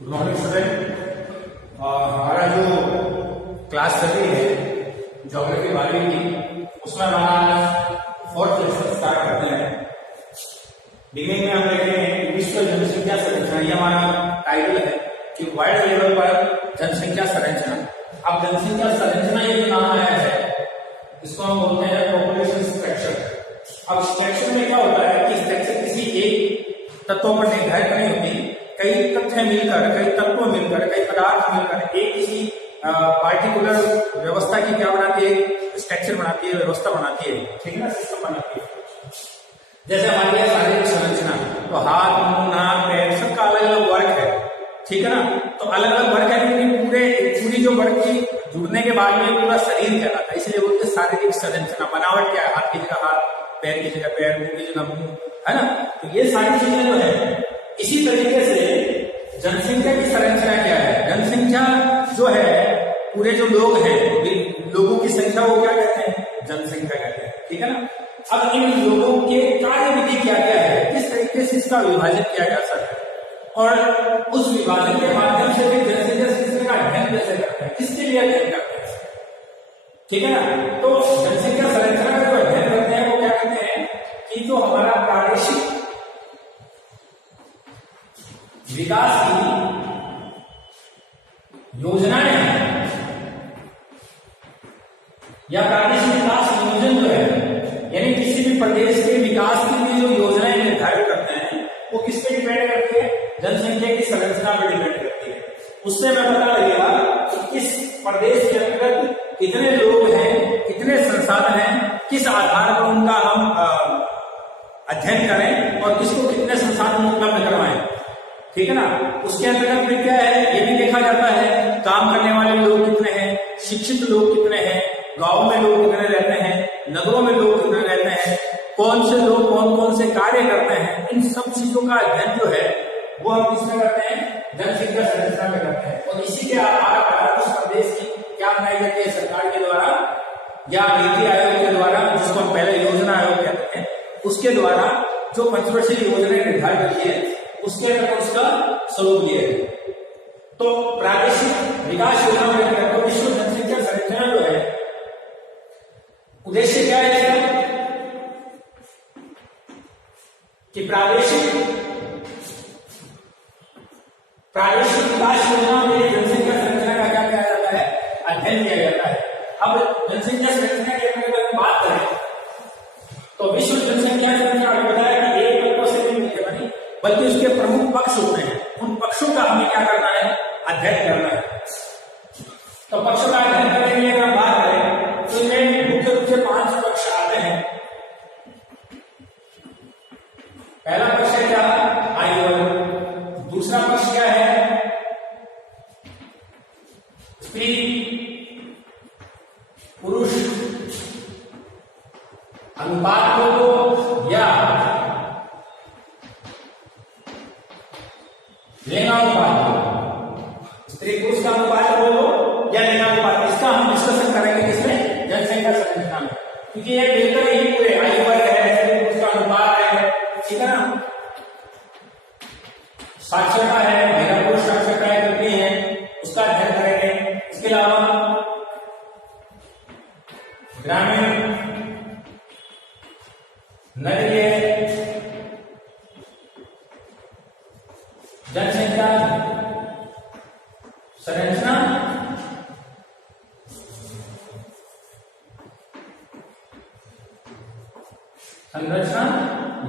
Good morning student. हमारा जो class चल रही है ज्योग्राफी 12वीं की, उसमें हमारा फोर्थ लेसन स्टार्ट करते हैं। बिगिनिंग में हम देखेंगे विश्व जनसंख्या संरचना, ये हमारा टाइटल है कि वर्ल्ड लेवल पर जनसंख्या संरचना। अब जनसंख्या संरचना ये जो नाम आया है इसको हम बोलते हैं पॉपुलेशन स्ट्रक्चर। अब स्ट्रक्चर में क्या होता है कि स्ट्रक्चर किसी एक तत्वों पर निर्धारित नहीं होती, कई तथ्य मिलकर, कई तत्व मिलकर, कई पदार्थ मिलकर एक किसी पार्टिकुलर व्यवस्था की क्या बनाती है, स्ट्रक्चर बनाती है, व्यवस्था बनाती है, ठीक है ना, सिस्टम बनाती है। जैसे हमारे यहाँ शारीरिक संरचना, तो हाथ, मुंह, नाक, पैर सबका अलग अलग वर्ग है, ठीक है ना। तो अलग अलग वर्ग है लेकिन पूरी जो वर्ग की जुड़ने के बाद में पूरा शरीर कहलाता है, इसलिए बोलते हैं शारीरिक संरचना। बनावट क्या है, हाथ की जगह हाथ, पैर की जगह पैर, मुंह की जगह मुंह, है ना। तो ये सारी चीजें जो है, इसी तरीके से जनसंख्या की संरचना क्या है, जनसंख्या जो है पूरे जो लोग हैं, लोगों की संख्या वो क्या कहते हैं, जनसंख्या कहते हैं, ठीक है ना। अब इन लोगों के कार्य विधि क्या क्या है, किस तरीके से इसका विभाजन किया जा सकता है, और उस विभाजन के माध्यम से भी जनसंख्या का अध्ययन कैसे करते हैं, किसके लिए अध्ययन करते हैं, ठीक है ना। तो जनसंख्या संरचना का जो अध्ययन करते हैं वो क्या कहते हैं कि जो हमारा प्रादेशिक विकास की योजनाएं हैं या प्रादेशिक विकास नियोजन जो है, यानी किसी भी प्रदेश के विकास के लिए जो योजनाएं निर्धारित करते हैं वो किस पे डिपेंड करती है, जनसंख्या की संरचना पर डिपेंड करती है। उससे मैं पता लगेगा कि इस प्रदेश के अंतर्गत कितने लोग हैं, कितने संसाधन हैं, किस आधार पर उनका हम अध्ययन करें और किसको कितने संसाधन उपलब्ध करवाएं, ठीक है ना। उसके अंतर्गत में क्या है, ये भी देखा जाता है काम करने वाले लोग कितने हैं, शिक्षित लोग कितने हैं, गांव में लोग कितने रहते हैं, नगरों में लोग कितने रहते हैं, कौन से लोग कौन कौन से कार्य करते हैं, इन सब चीजों का अध्ययन जो है वो हम किसमें करते हैं, जनसंख्या संरचना में करते हैं। और इसी के आधार पर उस प्रदेश की क्या बनाई जाती है सरकार के द्वारा या नीति आयोग के द्वारा, जिसको हम पहले योजना आयोग कहते हैं, उसके द्वारा जो पंचवर्षीय योजना निर्धारित होती है उसके अंदर उसका स्वरूप ये है। तो प्रादेशिक विकास योजना में तो विश्व जनसंख्या संरचना जो है उद्देश्य क्या है इसका कि प्रादेशिक विकास योजना में जनसंख्या संरचना का क्या किया जाता है, अध्ययन किया जाता है। अब जनसंख्या संरचना के अंदर अगर बात करें तो विश्व जनसंख्या संरचना ने बताया कि एक तत्व से नहीं मिलेगा नहीं, बल्कि उसके प्रमुख पक्ष होते हैं, उन पक्षों का हमें क्या करना है, अध्ययन करना है। तो पक्षों का अध्ययन करने की अगर बात करें तो इनमें मुख्य रूप से 5 पक्ष आते हैं। पहला पक्ष है क्या, आयु वर्ग। दूसरा पक्ष क्या है, स्त्री पुरुष अनुपात हो या लिंगानुपात, स्त्री पुरुष का अनुपात हो या लिंगानुपात, इसका हम डिस्कशन करेंगे किसमें, जनसंख्या संरचना में। क्योंकि ये मिलकर ही पूरे आयु वर्ग है, स्त्री पुरुष का अनुपात है, ठीक है ना, साक्षरता है, महिला पुरुष साक्षरता कितनी है उसका अध्ययन करेंगे। इसके अलावा ग्रामीण, नगरीय जनसंख्या संरचना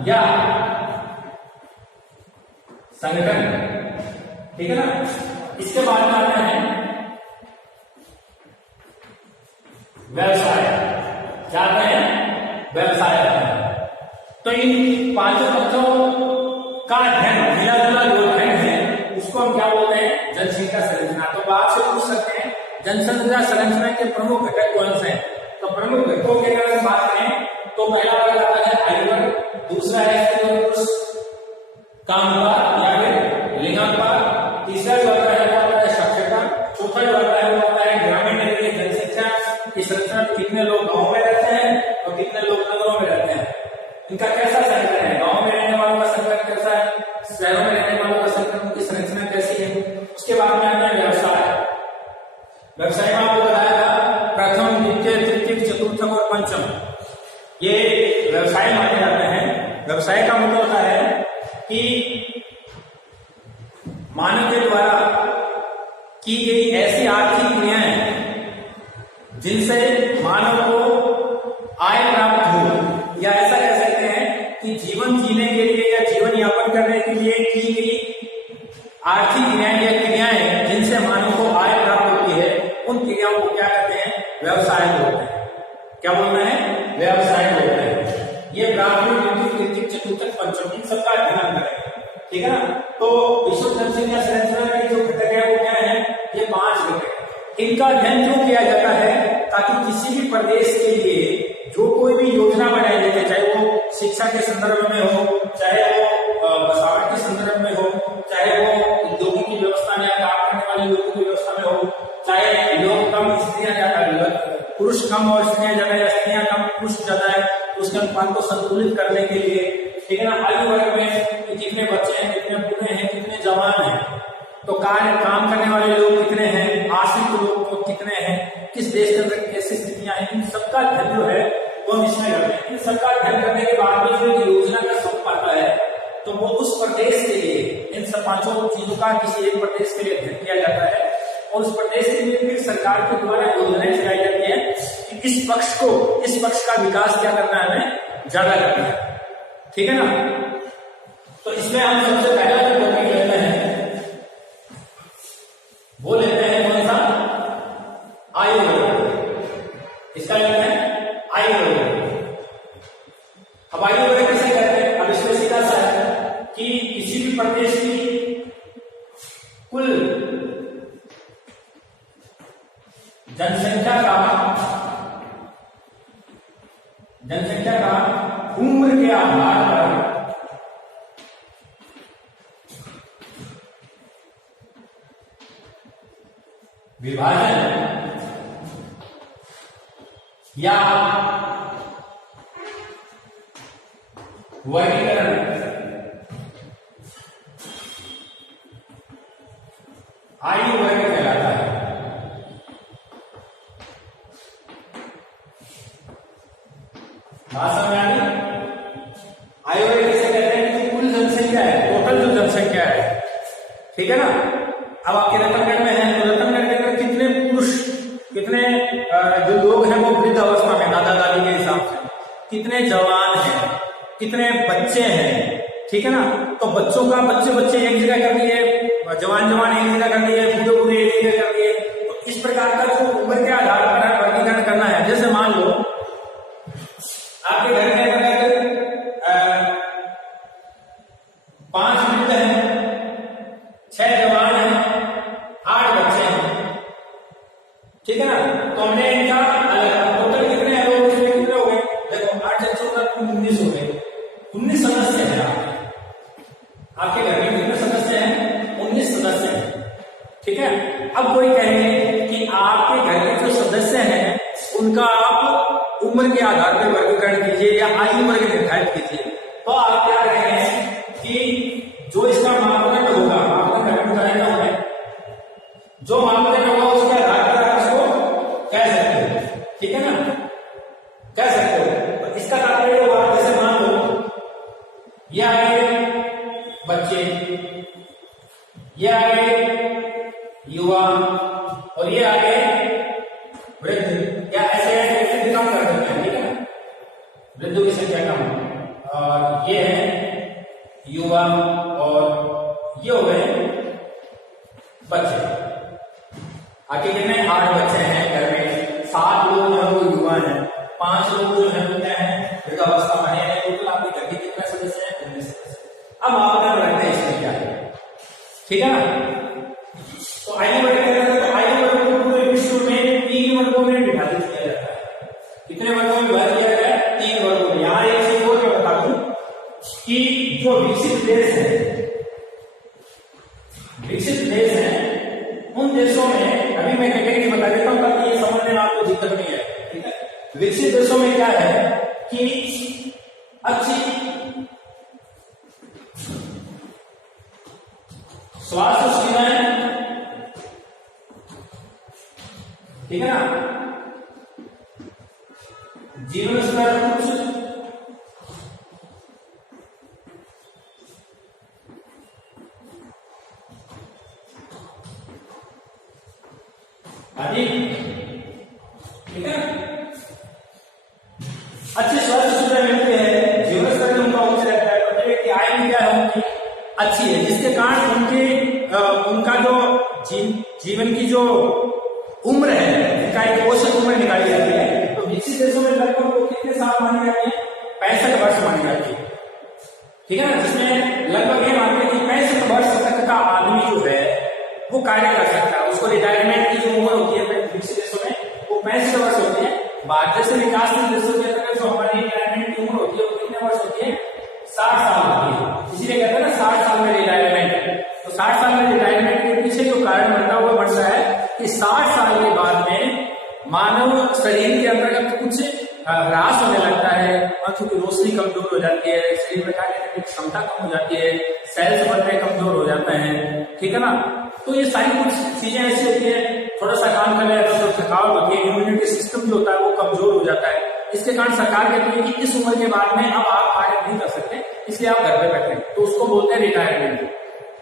या संगठन, ठीक है ना। इसके बाद में आते हैं व्यवसाय, क्या आते हैं, व्यवसाय आते हैं। तो इन 5 तत्वों का अध्ययन मिला जुला जो अध्ययन है उसको हम क्या बोलते हैं, जनसंख्या संरचना। तो आपसे पूछ सकते हैं जनसंख्या संरचना के प्रमुख घटक कौन से हैं, तो प्रमुख घटकों की अगर बात करें तो पहला वाला आता है आयु वर्ग, दूसरा है पुरुष का अनुपात या फिर लिंगानुपात, तीसरा जो आता है वो आता है साक्षरता, चौथा जो आता है वो आता है ग्रामीण नगरीय जनसंख्या की संरचना, कितने लोग गाँव में रहते हैं और कितने लोग नगरों में रहते हैं, इनका कैसा संरचना है, गाँव में रहने वालों का संरचना कैसा है, शहरों में रहने वालों का संरचना की संरचना कैसी है। कि मानव के द्वारा की गई ऐसी आर्थिक क्रियाएं जिनसे मानव को आय प्राप्त हो, या ऐसा कह सकते हैं कि जीवन जीने के लिए या जीवन यापन करने के लिए की गई आर्थिक क्रियाएं या क्रियाएं जिनसे मानव को आय प्राप्त होती है, उन क्रियाओं को क्या कहते हैं? व्यवसाय बोलते हैं। क्या बोलते हैं? व्यवसाय बोलते हैं। ये प्राथमिक, द्वितीय, तृतीय, चतुर्थक, पंचम, इन सबका अध्ययन करेंगे, ठीक है ना। तो विश्व जनसंख्या संरचना के जो घटक है वो क्या है? ये 5 घटक। इनका अध्ययन क्यों किया जाता है? ताकि किसी भी प्रदेश के लिए जो कोई भी योजना बनाई जाती है, चाहे वो शिक्षा के संदर्भ में हो, चाहे वो बसावट के संदर्भ में हो, चाहे वो उद्योगों की व्यवस्था में, काम करने वाले लोगों की व्यवस्था में हो, चाहे लोग कम स्त्रियां ज्यादा, पुरुष कम और स्त्रियां ज्यादा, या स्त्रियां कम पुरुष ज्यादा है, तो उसके अनुपात को संतुलित करने के लिए, ठीक है ना। आयु वर्ग में कितने बच्चे हैं, कितने बूढ़े हैं, कितने जवान हैं, तो काम करने वाले लोग कितने हैं, आश्रित लोग तो कितने हैं, किस देश के अंदर कैसी स्थितियां हैं, इन सबका अध्ययन जो है वो हम इसमें करते हैं। इन सबका अध्ययन करने के बाद में जो योजना का स्वरूप आता है, तो वो उस प्रदेश के लिए इन सब 5 चीजों का किसी एक प्रदेश के लिए अध्ययन किया जाता है, और उस प्रदेश के लिए फिर सरकार के द्वारा योजनाएं चलाई जाती है कि इस पक्ष का विकास क्या करना है, हमें ज्यादा करना है, ठीक है ना। तो इसमें हम सबसे पहला जो टॉपिक लेते हैं वो लेते हैं कौन सा? आयु वर्ग। इसका लेते हैं आयु वर्ग। अब आयु वर्ग कैसे करते हैं? अब इसमें सीधा सा है कि किसी भी प्रदेश की कुल जनसंख्या का उम्र के आधार पर विभाजन या वर्गीकरण आयु वर्ग कहलाता है। बात समझ आ गई? आयु वर्ग किसे कहते हैं? कि कुल जनसंख्या है, टोटल जो जनसंख्या है, ठीक है ना। अब आपके रतनगढ़ में है, तो रतनगढ़ के अंदर कितने पुरुष, कितने जो लोग हैं वो वृद्ध अवस्था में, दादा दादी के हिसाब से, कितने जवान हैं, कितने बच्चे हैं, ठीक है ना। तो बच्चों का बच्चे एक जगह कर दिए, जवान एक जगह कर दिए, बूढ़े एक जगह कर दिए। तो इस प्रकार का जो उम्र के आधार पर वर्गीकरण करना है, जैसे मान लो आपके घर के अंदर 5 वृद्ध हैं, 6 जवान हैं, 8 बच्चे हैं, ठीक है ना। तो हमने इनका टोटल कितने हैं लोग, इसमें कितने हो गए? देखो 8 से 14 19 हो गए। 19 सदस्य हैं आपके घर में। कितने सदस्य हैं? 19 सदस्य हैं, ठीक है। अब कोई कहे कि आपके घर के जो सदस्य हैं उनका आप उम्र के आधार पर वर्गीकरण कीजिए या आयु वर्ग निर्धारित कीजिए। तो आप क्या करेंगे कि जो इसका मापदंड होगा, मापदंड है, जो मापदंड होगा उसके आधार पर आप इसको कह सकते हो, ठीक है ना, कह सकते हो। तो इसका तात्पर्य होगा, जैसे मान लो ये आगे बच्चे, ये आगे युवा, और ये आगे वृद्ध, या ऐसे कम कर सकते हैं, ठीक है ना। वृद्धों की संख्या कम, और ये है युवा, और ये हो गए बच्चे। आगे कितने? 8 बच्चे हैं घर में, 7 लोग हैं वो युवा हैं, 5 लोग जो है वो क्या है, वृद्धावस्था में है। टोटल आपके घर के कितने सदस्य हैं? 19 सदस्य। अब मापदंड रखते हैं इसमें क्या है, ठीक है ना। तो आयु वर्ग कहते हैं, तो आयु वर्ग को पूरे विश्व में 3 वर्गों में विभाजित किया जाता है। कितने वर्गों में विभाजित किया गया है? 3 वर्गों में। यहां एक चीज और मैं बता दूं कि जो विकसित देश हैं, उन देशों में, अभी मैं कैटेगरी बता देता हूं ताकि ये समझने में आपको दिक्कत नहीं है, ठीक है। विकसित देशों में क्या है कि अच्छी स्वास्थ्य सुविधाएं, ठीक है ना, जीवन स्तर उच्च, अधिक, ठीक है। अच्छे स्वास्थ्य सुविधा मिलती है, जीवन स्तर में उनका उच्च रहता है, प्रति व्यक्ति आय भी क्या है उनकी अच्छी है, जिसके कारण उनका जो जीवन की जो उम्र है, उनका एक औसत उम्र निकाली जाती है। तो विकसित देशों में लगभग वो कितने साल मानी जाती है? 65 वर्ष मानी जाती है, ठीक है ना, जिसमें लगभग ये मानते हैं कि 65 वर्ष तक का आदमी जो है वो कार्य कर सकता है। उसको रिटायरमेंट की जो उम्र होती है विकसित देशों में वो 65 वर्ष होती है। भारत जैसे विकासशील देशों के अंतर्गत जो हमारी रिटायरमेंट की उम्र होती है वो कितने वर्ष होती है? 60 साल होती है। इसीलिए कहते हैं ना 60 साल में रिटायरमेंट। तो 60 साल में रिटायरमेंट के पीछे जो कारण बनता है वो बनता है कि 60 साल के बाद में मानव शरीर के अंतर्गत कुछ ह्रास होने लगता है, आंखों की रोशनी कमजोर हो जाती है, शरीर में कार्य करने की क्षमता कम हो जाती है, सेल्स बनने कमजोर हो जाते हैं, ठीक है ना। तो ये सारी कुछ चीजें ऐसी होती है, थोड़ा सा काम करने लगता है तो थकावट होती है, इम्यूनिटी सिस्टम जो होता है वो कमजोर हो जाता है। इसके कारण सरकार कहती है कि इस उम्र के बाद में अब आप कार्य नहीं कर सकते, इसलिए आप घर पे बैठे, तो उसको बोलते हैं रिटायरमेंट,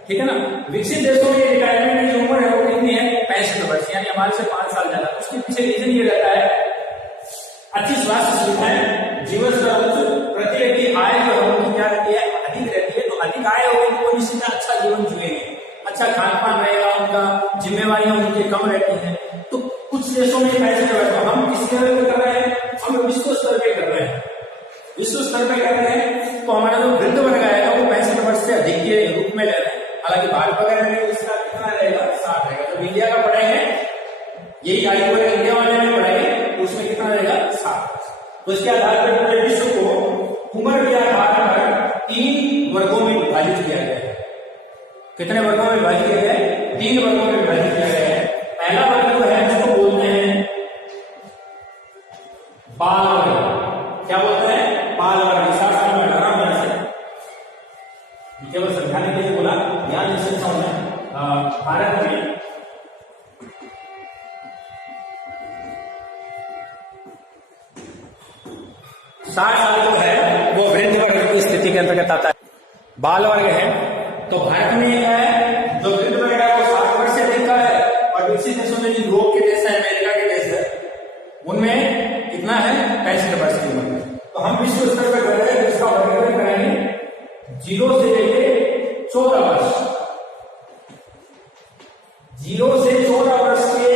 ठीक है ना। विकसित देशों में रिटायरमेंट की उम्र है वो कितनी है? 65 वर्ष, यानी हमारे से 5 साल ज्यादा। उसके पीछे रीजन ये रहता है अच्छी स्वास्थ्य सुविधाएं, जीवन स्तर उच्च, प्रति व्यक्ति आय जो है उनकी क्या रहती है? अधिक रहती है। तो अधिक आय होगी तो वो निश्चित अच्छा जीवन जिएंगे, अच्छा खान पान रहेगा, उनका जिम्मेवारियां उनकी कम रहती हैं। तो कुछ देशों में पैसे जो है तो हम किस लेवल पे कर रहे हैं? हम विश्व स्तर पे कर रहे हैं, विश्व स्तर पे कर रहे हैं। तो हमारा जो वृद्ध वर्ग आएगा वो 65 वर्ष से अधिक के रूप में ले रहे हैं। हालांकि भारत वगैरह में इसका कितना रहेगा? 60 रहेगा। जब इंडिया का पढ़ेंगे, यही आयु वर्ग इंडिया वाले में पढ़ेंगे तो उसमें कितना रहेगा? 60। तो इसके आधार पर पूरे विश्व को उम्र के आधार पर 3 वर्गों में विभाजित किया गया है। कितने वर्गों में विभाजित किया गया है? 3 वर्गों में विभाजित किया गया है। पहला वर्ग जो है उसको बोलते हैं बाल वर्ग। क्या बोलते हैं? बाल वर्ग। शास्त्र में डरा होने से केवल समझाने के लिए बोला, याद नहीं सकता हूं। भारत में साठ साल जो है वो वृद्ध वर्ग की स्थिति के अंतर्गत आता है, बाल वर्ग है। तो भारत में यह है जो वृद्ध वर्ग है वो 60 वर्ष से अधिक का है। और विकसित देशों में जो यूरोप के देश है, अमेरिका के देश है, उनमें कितना है? 65 वर्ष की उम्र। तो हम विश्व स्तर पर कर रहे हैं जिसका वर्गीकरण करेंगे 0 से लेकर 14 वर्ष। 0 से 14 वर्ष के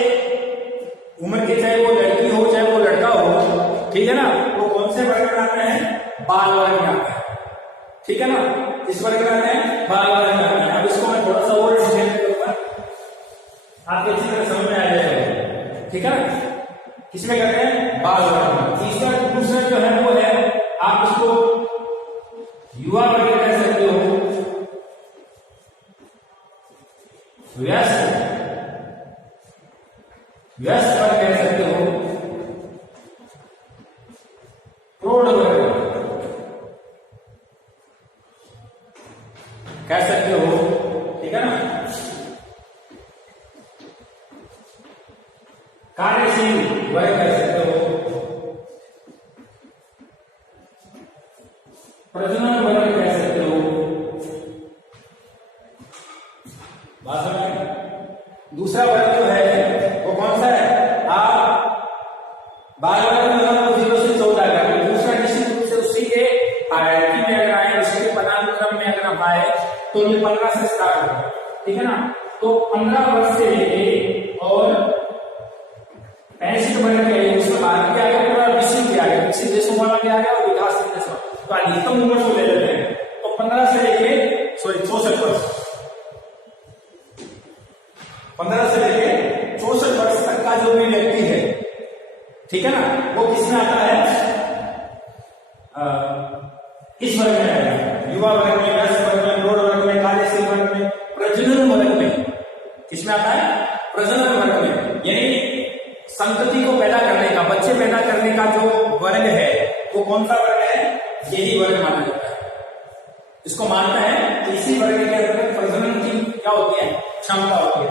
उम्र के, चाहे वो लड़की हो चाहे वो लड़का हो, ठीक है ना, वो कौन से वर्ग में आते हैं? बाल वर्ग में आते हैं, ठीक है ना। इस वर्ग में आते हैं, बाल वर्ग में आते हैं। अब इसको मैं थोड़ा सा और डिटेल में करूंगा, आपको अच्छी तरह समझ में आ जाएगा, ठीक है ना। किसमें कहते हैं? बाल वर्ग में। दूसरा जो है वो है, आप उसको युवा वर्ग कह सकते हो, व्यस्त वर्ग कह सकते हो, प्रौढ़ वर्ग कह सकते हो, ठीक है ना। कार्यशील वर्ग कह सकते हो, प्रजनन वर्ग कह सकते हो। बात समझ में? दूसरा वर्ग जो है वो कौन सा है? आप बाल वर्ग में हम 0 से 14 करेंगे। दूसरा निश्चित रूप से उसी के हायरार्की में अगर आए, उसी के पदानुक्रम में अगर हम आए तो ये 15 से स्टार्ट होगा, ठीक है ना। तो 15 वर्ष से लेके और 65 वर्ग के उसमें भारत के आगे पूरा विश्व के आगे, विकसित देशों वाला के आगे और विकासशील देशों, तो अधिकतम उम्र को ले लेते हैं। तो 15 से लेके 64 वर्ष, 15 से लेके 64 वर्ष तक का जो भी व्यक्ति है, ठीक है ना, वो किसमें आता है? इस वर्ग में आएगा, युवा वर्ग में, व्यस्त वर्ग में, प्रौढ़ वर्ग में, कार्यशील वर्ग में, प्रजनन वर्ग में। किसमें आता है? प्रजनन वर्ग में। यानी संतति को पैदा करने का, बच्चे पैदा करने का जो वर्ग है वो कौन सा वर्ग है? यही वर्ग माना जाता है। इसको मानता है कि इसी वर्ग के अंतर्गत प्रजनन की क्या होती है? क्षमता होती है।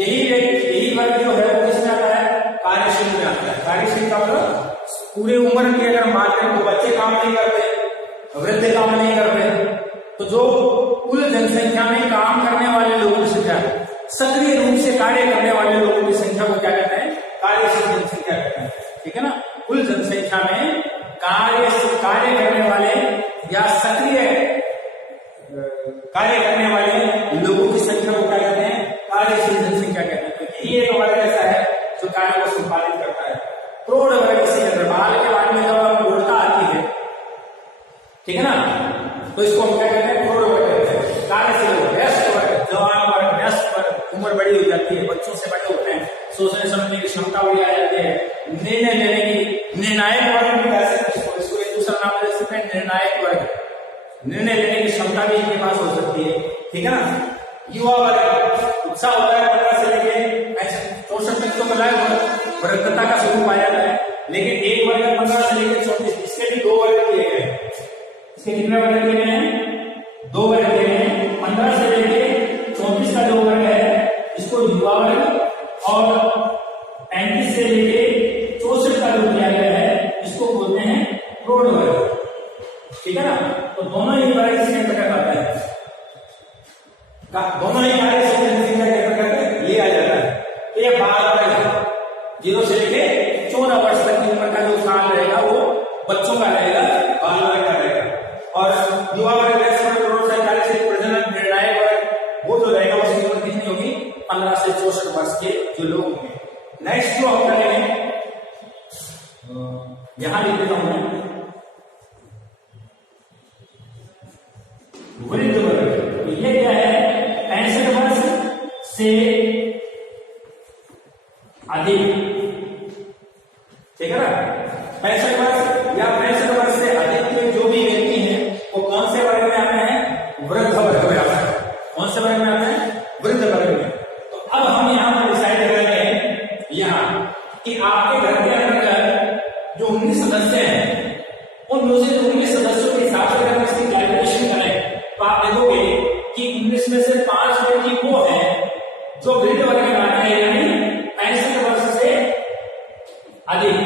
यही वर्ग जो है वो किसमें आता है? कार्यशील में आता है। कार्यशील का मतलब पूरे उम्र की अगर बात करें तो बच्चे काम नहीं करते, वृद्ध काम नहीं करते, तो जो कुल जनसंख्या में काम करने वाले लोगों की संख्या, सक्रिय रूप से कार्य करने वाले लोगों की संख्या को क्या कहते हैं? ठीक है ना। कुल जनसंख्या में कार्य करने वाले या सक्रिय कार्य करने वाले लोगों की संख्या को क्या कहते हैं, कार्यशील जनसंख्या कहते हैं। तो ये एक वर्ग ऐसा है जो कार्य को संपादित करता है। प्रौढ़ वर्ग इसी बाल के बाद में जब प्रौढ़ता आती है, ठीक है ना, तो इसको हम क्या कहते हैं, प्रौढ़ वर्ग कहते हैं। कार्यशील वर्ग, वयस्क वर्ग, जवान वर्ग, वयस्क वर्ग, उम्र बड़ी हो जाती है, बच्चों से बड़े होते हैं, सोचने समझने की क्षमता बड़ी आ जाती है, निर्णय लेने की, निर्णायक वर्ग भी कह सकते हैं इसको एक दूसरा नाम दे सकते हैं, निर्णायक वर्ग। निर्णय लेने की क्षमता भी इनके पास हो सकती है, ठीक है ना। युवा वर्ग, उत्साह होता है 15 से लेके 64 तक तो बताया वर्गता का स्वरूप आ जाता है, लेकिन एक वर्ग 15 से लेकर 34, इसके भी 2 वर्ग किए गए। इसके कितने वर्ग किए गए हैं, 2 वर्ग किए गए हैं। 15 से लेकर 34 का जो वर्ग है इसको युवा वर्ग, और 35 से लेकर 64 का जो किया गया है इसको बोलते हैं प्रौढ़ वर्ग, ठीक है ना। तो दोनों ही वर्ग इसके अंतर्गत आते हैं, दोनों ही कार्यशील जनसंख्या के अंतर्गत ये आ जाता है। तो ये बाल वर्ग 0 से लेके 14 वर्ष तक की उम्र का जो साल रहेगा वो बच्चों का रहेगा, बाल वर्ग का रहेगा। और युवा वर्ग, प्रजनन, निर्णायक वर्ग वो जो रहेगा उसकी उम्र कितनी होगी, 15 से 64 वर्ष के जो लोग होंगे। नेक्स्ट जो हम करेंगे, यहां लिख देता हूं वृद्ध वर्ग। ये क्या है, 65 वर्ष से अधिक, ठीक है ना। 65 वर्ष या 65 वर्ष से अधिक के जो भी व्यक्ति हैं वो कौन से वर्ग में आते हैं, वृद्ध वर्ग में आते हैं। कौन से वर्ग में आते हैं, वृद्ध वर्ग में। तो अब हम यहां पर डिसाइड करेंगे यहां कि आपके घर के अंदर जो 19 सदस्य हैं उन 19 सदस्यों के हिसाब से अगर इसकी कैलकुलेशन करें तो आप देखोगे कि 19 में से 5 व्यक्ति वो हैं जो वृद्ध वर्ग में आते हैं, यानी 65 वर्ष से अधिक,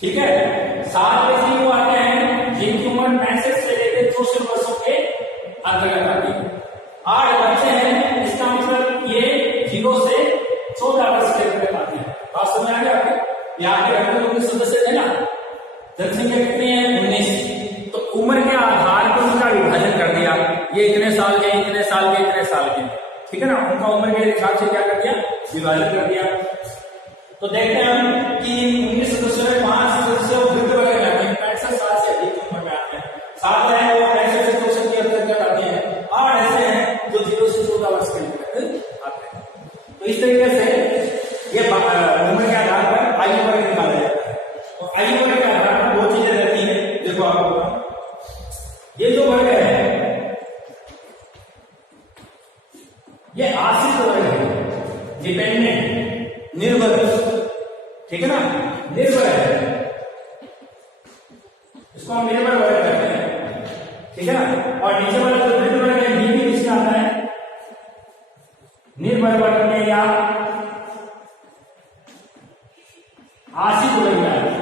ठीक है। 7 व्यक्ति वो आते हैं जिनकी उम्र 65 से लेकर 64 वर्षों के अंतर्गत आती है। 8 बच्चे हैं, इसका मतलब ये 0 से 14 वर्ष के अंतर्गत आते हैं। बात समझ आ गया आपको। यहाँ के घर में 19 सदस्य थे ना, जनसंख्या कितनी है, 19। तो उम्र के आधार पर उनका विभाजन कर दिया, ये इतने साल के, इतने साल के, इतने साल के, ठीक है ना। उनका उम्र के हिसाब से क्या कर दिया, विभाजन कर दिया। तो देखते हैं हम कि 19 सदस्यों में 5 सदस्य वृद्ध वर्ग में आते हैं, 65 साल से अधिक उम्र में आते हैं। 7 हैं वो 65 से 64 के अंतर्गत आते हैं। 8 ऐसे हैं जो 0 से 14 वर्ष के अंतर्गत आते हैं। तो इस तरीके से ये उम्र के आधार पर आयु वर्ग निकाला जाता है। और आयु वर्ग के आधार पर 2 चीजें रहती है। देखो आपको ये जो वर्ग है ये आश्रित वर्ग है, डिपेंडेंट, निर्भर, ठीक है ना, निर्भर है, इसको हम निर्भर वर्ग कहते हैं, ठीक है ना। और नीचे वाला जो वृद्ध वर्ग है ये भी किसमें आता है, निर्भर वर्ग में या आश्रित वर्ग में आता है।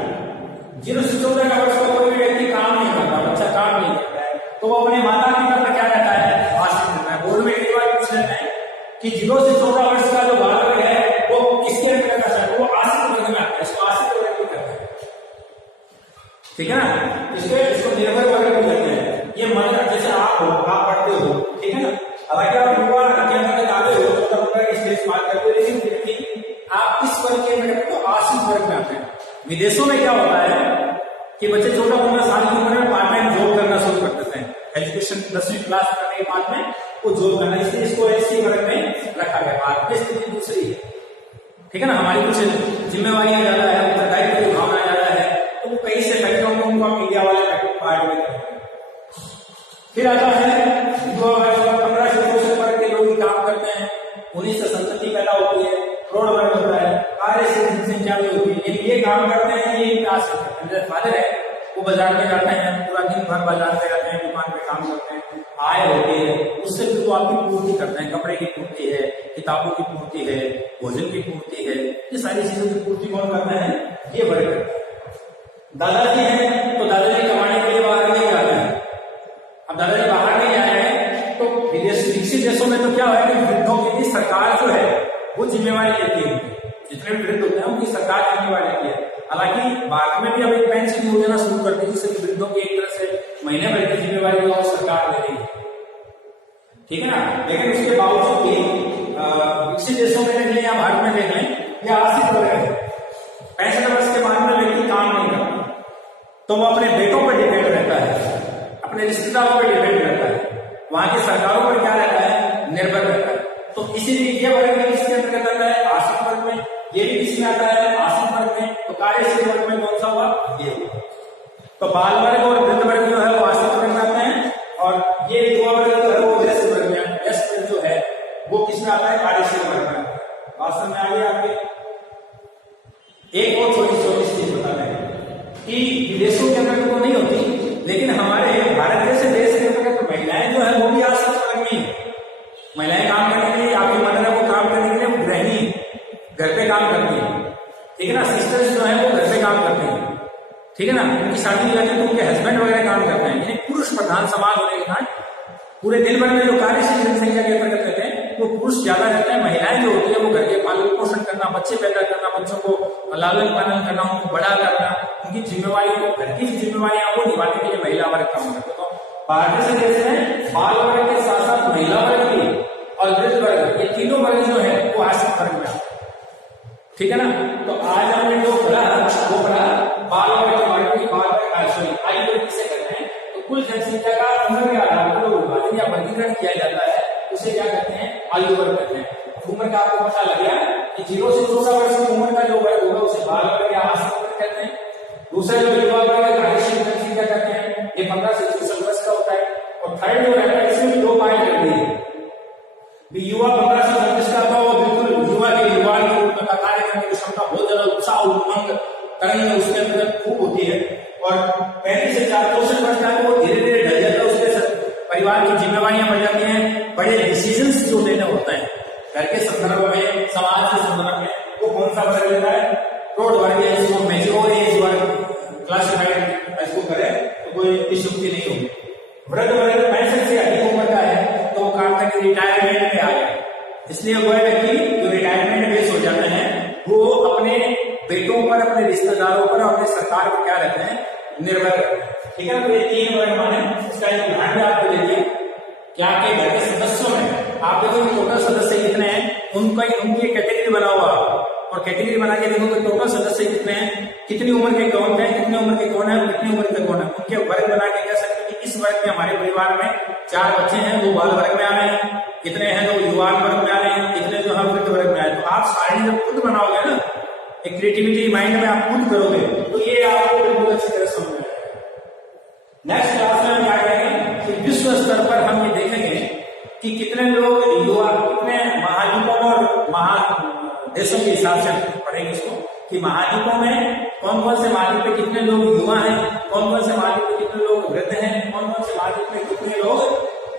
0 से 14 का वर्ष का कोई भी व्यक्ति काम नहीं करता, बच्चा काम नहीं करता है, तो वो अपने माता पिता पर क्या रहता है, आश्रित रहता है। बोर्ड में एक बार पूछ लेते हैं कि 0 से 14 वर्ष का जो बालक है वो किसके अंदर का है, वो आश्रित वर्ग में आता है, इसको आश्रित वर्ग भी कहते हैं, ठीक है ना। इसको निर्भर वर्ग भी कहते हैं। ये मतलब जैसे आप हो, आप पढ़ते हो, ठीक है ना, हालांकि आप युवा के अंदर आगे हो, 14 की स्टेज पार करते हो, लेकिन फिर भी आप इस वर्ग के अंदर तो आश्रित वर्ग में आते हैं। विदेशों में क्या होता है कि बच्चे 14-15 साल की उम्र में पार्ट टाइम जॉब करना शुरू कर देते हैं, एजुकेशन 10वीं क्लास करने के बाद में वो जॉब करना, इसलिए इसको ऐसी वर्ग में रखा गया। भारतीय स्थिति दूसरी है, ठीक है ना। हमारी कुछ जिम्मेवारियां ज्यादा है, उत्तरदायित्व की भावना ज्यादा है, तो वो कई से फैक्टरों को उनका मीडिया वाले पार्ट में करते हैं। फिर आता है जो 15 से 64 वर्ग के लोग काम करते हैं, उन्हीं से संतति पैदा होती है, प्रौढ़ वर्ग होता है, कार्यशील जनसंख्या भी होती है। ये काम करते हैं, ये विकास करते हैं। फादर है वो बाजार में जाते हैं, पूरा दिन भर बाजार में रहते हैं, दुकान पे काम करते हैं, आय होती है, उससे फिर वो आपकी पूर्ति करते हैं, कपड़े की पूर्ति है, किताबों की पूर्ति है, भोजन की पूर्ति है, ये सारी चीजों की पूर्ति कौन करता है, ये वर्ग करता है। दादाजी हैं तो दादाजी कमाने के लिए बाहर नहीं जाते हैं। अब दादाजी बाहर नहीं आए हैं तो विदेश विकसित देशों में तो क्या है कि वृद्धों के लिए सरकार जो है वो जिम्मेवारी लेती है, जितना जितने भी वृद्ध होते हैं उनकी सरकार जिम्मेवार रहती है। हालांकि भारत में भी अब एक पेंशन योजना शुरू कर दी जिससे वृद्धों की एक तरह से महीने भर की जिम्मेवारी और सरकार ले रही है, ठीक है ना। लेकिन उसके बावजूद भी विकसित देशों में देख लें या भारत में देख लें, या आश्रित वर्ग है, 65 वर्ष के बाद में व्यक्ति काम नहीं करता तो वो अपने बेटों पर डिपेंड रहता है, अपने रिश्तेदारों पर डिपेंड रहता है, वहां की सरकारों पर क्या रहता है, निर्भर रहता है। तो इसीलिए ये वर्ग में किसके अंतर्गत आता है, आश्रित वर्ग में। ये भी किसमें आता है, आश्रित वर्ग में। तो कार्यशील वर्ग में कौन सा हुआ, ये हुआ। तो बाल वर्ग और वृद्ध वर्ग जो है वो आश्रित वर्ग में आते हैं, और ये युवा वर्ग जो है वो वयस्क वर्ग में, वयस्क जो है वो किसमें आता है, कार्यशील वर्ग में। बात समझ में आ गई आपके। एक और छोटी छोटी चीज बता रहे हैं कि विदेशों के अंदर तो नहीं होती, लेकिन हमारे भारत जैसे देश के अंदर तो महिलाएं जो है वो भी आश्रित वर्ग में है। महिलाएं काम करने के लिए, आपके मन है वो काम करने के लिए वो गृहिणी घर पे काम करती है, ठीक है ना। सिस्टर्स जो है वो घर पे काम करते हैं, ठीक है ना। उनकी शादी हो जाती है तो उनके हस्बैंड वगैरह काम करते हैं। यानी पुरुष प्रधान समाज होने के कारण पूरे दिन भर में जो कार्यशील जनसंख्या के अंतर्गत रहते हैं वो पुरुष ज्यादा रहते हैं। महिलाएं जो होती है वो घर के पालन पोषण करना, बच्चे पैदा करना, बच्चों को लालन पालन करना, उनको बड़ा करना, उनकी जिम्मेवारी को, घर की जिम्मेवारियां वो निभाने के लिए महिला वर्ग काम करता है। भारत से देश में बाल वर्ग के साथ साथ महिला वर्ग भी और वृद्ध वर्ग, ये तीनों वर्ग जो है वो आश्रित वर्ग में, ठीक है ना। तो आज हमने जो पढ़ा वो पढ़ा बाल वर्ग के बारे में। बाल वर्ग आयु वर्ग किसे कहते हैं, तो कुल जनसंख्या का उम्र के आधार पर जो विभाजन या वर्गीकरण किया जाता है उसे क्या कहते हैं, आयु वर्ग कहते हैं। उम्र का आपको पता लग गया कि 0 से 14 वर्ष की उम्र का जो वर्ग होगा उसे बाल वर्ग या आश्रित वर्ग कहते हैं। दूसरा जो युवा वर्ग है कार्यशील जनसंख्या कहते हैं, ये 15 से 64 वर्ष का होता है। और थर्ड जो रहता है इसमें 2 पार्ट रहते हैं। युवा 15 से 35 का तो बिल्कुल युवा के युवा के रूप में कार्य करने की क्षमता बहुत ज्यादा, उत्साह उमंग तरंग उसके अंदर खूब होती है। और 35 से 64 वर्ष का वो धीरे धीरे ढल जाता है, उसके परिवार की जिम्मेवारियां बढ़ जाती हैं, बड़े डिसीजंस जो लेना होता है घर के संदर्भ में, समाज के संदर्भ में, वो कौन सा वर्ग लेता है, प्रौढ़ वर्ग है। इसको मैच्योर एज वर्ग क्लासिफाइड इसको करें तो कोई अतिशयोक्ति नहीं होगी। वृद्ध वर्ग 65 से अधिक उम्र का है तो वो काम करके रिटायरमेंट में आ गया, इसलिए वह व्यक्ति जो रिटायरमेंट बेस हो जाते हैं वो अपने बेटों पर, अपने रिश्तेदारों पर, अपने सरकार पर क्या रहते हैं, निर्भर रहते हैं, ठीक है। तो ये 3 वर्ग माने, इसका एक ध्यान भी आपको देखिए कि आपके घर के सदस्यों में आप देखो कि टोटल सदस्य कितने हैं, उनकी कैटेगरी बना हुआ, और कैटेगरी बना के देखो कि टोटल सदस्य कितने हैं, कितनी उम्र के कौन है, कितने उम्र के कौन है, कितनी उम्र के कौन है, उनके वर्ग बना के कह सकते हैं कि इस वर्ग में हमारे परिवार में 4 बच्चे हैं, 2 बाल वर्ग में आ रहे हैं, कितने हैं 2 युवा वर्ग में आ रहे हैं, कितने जो हम वृद्ध वर्ग में आए। तो आप सारी जब खुद बनाओगे ना, एक क्रिएटिविटी माइंड में आप खुद करोगे तो ये आपको बिल्कुल अच्छी तरह समझ में आएगा। नेक्स्ट क्लास में हम क्या करेंगे कि विश्व स्तर पर हम ये देखेंगे कि कितने लोग युवा, कितने महाद्वीपों और महादेशों के हिसाब से पढ़ेंगे इसको, कि महाद्वीपों में कौन कौन से महाद्वीप पे कितने लोग युवा हैं, कौन कौन से महाद्वीप पे कितने लोग वृद्ध हैं, कौन कौन से महाद्वीप में कितने लोग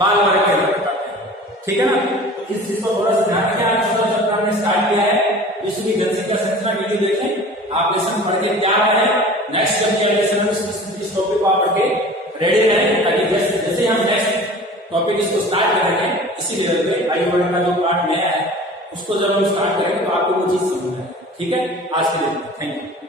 बाल वर्ग के अंतर्गत आते हैं, ठीक है ना। तो इस चीज को थोड़ा सा ध्यान रखें। आज सरकार ने स्टार्ट किया है विश्व की जनसंख्या संरचना, वीडियो देखें, आप लेसन पढ़ के तैयार रहें। नेक्स्ट जब ये लेसन में इस टॉपिक को आप पढ़ के रेडी रहें, ताकि जैसे हम नेक्स्ट टॉपिक इसको स्टार्ट करेंगे इसी लेवल पे आयु वर्ग का जो पार्ट नया है उसको जब हम स्टार्ट करेंगे तो आपको वो चीज समझना है, ठीक है। आज के लिए थैंक यू।